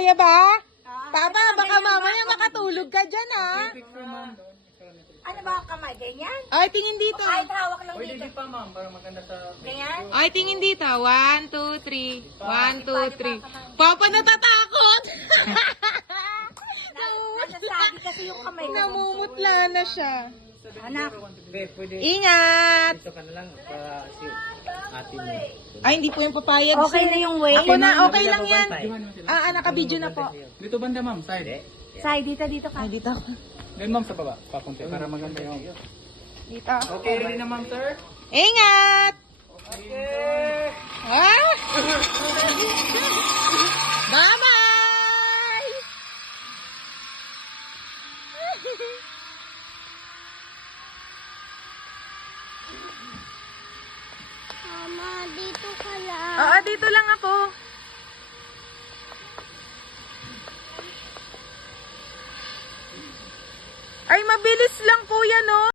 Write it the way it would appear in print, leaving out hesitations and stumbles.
Kaya ba? Papa, baka mamaya makatulog ka dyan, ha? Ano ba ang kamay? Ganyan? Ay, tingin dito. Kahit hawak lang Pwede dito. din pa ma'am, para maganda sa... Ganyan? Ay, tingin dito. 1, 2, 3. 1, 2, 3. Papa, natatakot! Nasasabi kasi yung kamay ko. Namumutla na siya. Anak. Hindi, pwede. Ingat! Dito ka na lang para si ate mo. Ay, hindi po yung papayag. Okay na yung way? Ako na, okay lang yan. Naka-video na po. Dito banda ma'am, side. Sai, dito ka. Ay, dito. Then ma'am sa baba, papunti para maganda yung... Dito. Okay, ready na ma'am sir? Ingat! Okay. Ha? Bye-bye! Mama, dito ka lang. Oo, dito lang ako. Ay, mabilis lang kuya, no?